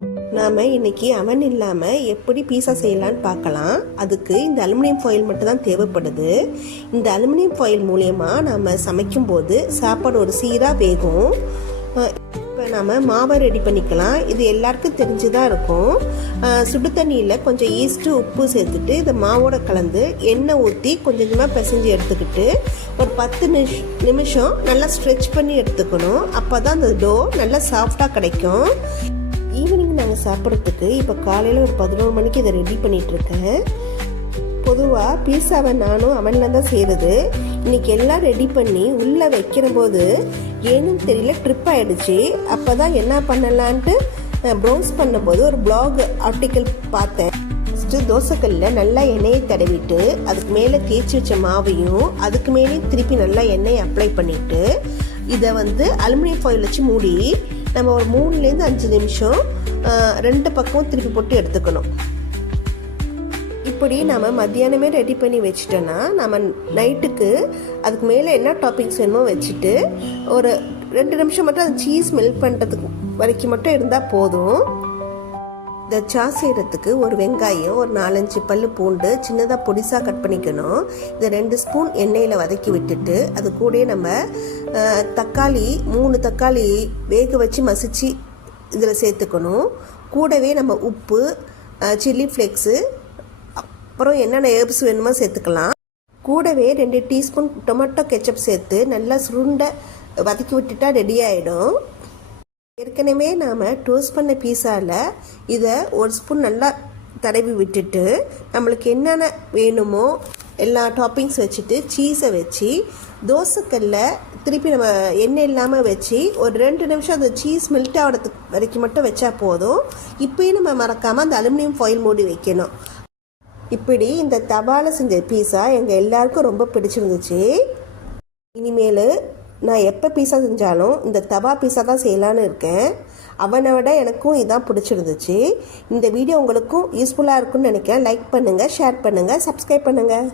நாம் இன்றைக்கி அவன் இல்லாமல் எப்படி பீஸா செய்யலான்னு பார்க்கலாம். அதுக்கு இந்த அலுமினியம் ஃபாயில் மட்டும் தான் தேவைப்படுது. இந்த அலுமினியம் ஃபாயில் மூலயமா நாம் சமைக்கும்போது சாப்பாடு ஒரு சீராக வேகும். இப்போ நாம் மாவை ரெடி பண்ணிக்கலாம். இது எல்லாருக்கும் தெரிஞ்சு தான் இருக்கும். சுடு தண்ணியில் கொஞ்சம் ஈஸ்ட்டு உப்பு சேர்த்துட்டு இதை மாவோட கலந்து எண்ணெய் ஊற்றி கொஞ்சம் கொஞ்சமாக பிசைஞ்சு எடுத்துக்கிட்டு ஒரு 10 நிமிஷம் நல்லா ஸ்ட்ரெச் பண்ணி எடுத்துக்கணும். அப்போ தான் அந்த டோ நல்லா சாஃப்டாக கிடைக்கும். ஈவினிங் நாங்கள் சாப்பிட்றதுக்கு இப்போ காலையில் ஒரு 11 மணிக்கு இதை ரெடி பண்ணிகிட்ருக்கேன். பொதுவாக பீஸாவை நானும் அவனில் தான் செய்கிறது. இன்றைக்கி எல்லாம் ரெடி பண்ணி உள்ளே வைக்கிற போது ஏன்னு தெரியல ட்ரிப் ஆகிடுச்சு. அப்போ தான் என்ன பண்ணலான்ட்டு ப்ரௌஸ் பண்ணும்போது ஒரு பிளாக் ஆர்டிக்கல் பார்த்தேன். ஃபஸ்ட்டு தோசைக்கல்லில் நல்லா எண்ணெயை தடவிட்டு அதுக்கு மேலே தேய்ச்சி வச்ச மாவையும் அதுக்கு மேலே திருப்பி நல்லா எண்ணெயை அப்ளை பண்ணிவிட்டு இதை அலுமினியம் ஃபாயில் வச்சு மூடி நம்ம ஒரு 3-5 நிமிஷம் 2 பக்கமும் திருப்பி போட்டு எடுத்துக்கணும். இப்படி நம்ம மத்தியானமே ரெடி பண்ணி வச்சிட்டோன்னா நம்ம நைட்டுக்கு அதுக்கு மேலே என்ன டாப்பிங்ஸ் வேணுமோ வச்சுட்டு ஒரு 2 நிமிஷம் மட்டும் அந்த சீஸ் மெல்ட் பண்ணுறதுக்கு வரைக்கும் மட்டும் இருந்தால் போதும். இந்த சாஸ் செய்கிறதுக்கு ஒரு வெங்காயம், ஒரு 4-5 பல்லு பூண்டு சின்னதாக பொடிசாக கட் பண்ணிக்கணும். இந்த 2 ஸ்பூன் எண்ணெயில் வதக்கி விட்டுட்டு அது கூட நம்ம தக்காளி 3 தக்காளி வேக வச்சு மசிச்சு இதில் சேர்த்துக்கணும். கூடவே நம்ம உப்பு, சில்லி ஃப்ளேக்ஸு, அப்புறம் என்னென்ன ஹெர்ப்ஸ் வேணுமோ சேர்த்துக்கலாம். கூடவே 2 டீஸ்பூன் டொமேட்டோ கெச்சப் சேர்த்து நல்லா சுருண்டை வதக்கி விட்டுட்டா ரெடி ஆகிடும். ஏற்கனவே நாம் டோஸ்ட் பண்ண பீஸாவில் இதை 1 ஸ்பூன் நல்லா தடவி விட்டுட்டு நம்மளுக்கு என்னென்ன வேணுமோ எல்லா டாப்பிங்ஸ் வச்சுட்டு சீஸை வச்சு தோசைக்கல்ல திருப்பி நம்ம எண்ணெய் இல்லாமல் வச்சு ஒரு 2 நிமிஷம் அந்த சீஸ் மெல்ட் ஆகிறதுக்கு வரைக்கும் மட்டும் வச்சா போதும். இப்போயும் நம்ம மறக்காமல் அந்த அலுமினியம் ஃபாயில் மூடி வைக்கணும். இப்படி இந்த தவாவில் செஞ்ச பீஸா எங்கள் எல்லாருக்கும் ரொம்ப பிடிச்சிருந்துச்சு. இனிமேல் நான் எப்போ பீஸா செஞ்சாலும் இந்த தவா பீஸா தான் செய்யலான்னு இருக்கேன். அவனை விட எனக்கும் இதான் பிடிச்சிருந்துச்சு. இந்த வீடியோ உங்களுக்கும் யூஸ்ஃபுல்லாக இருக்குன்னு நினைக்கிறேன். லைக் பண்ணுங்கள், ஷேர் பண்ணுங்கள், சப்ஸ்கிரைப் பண்ணுங்கள்.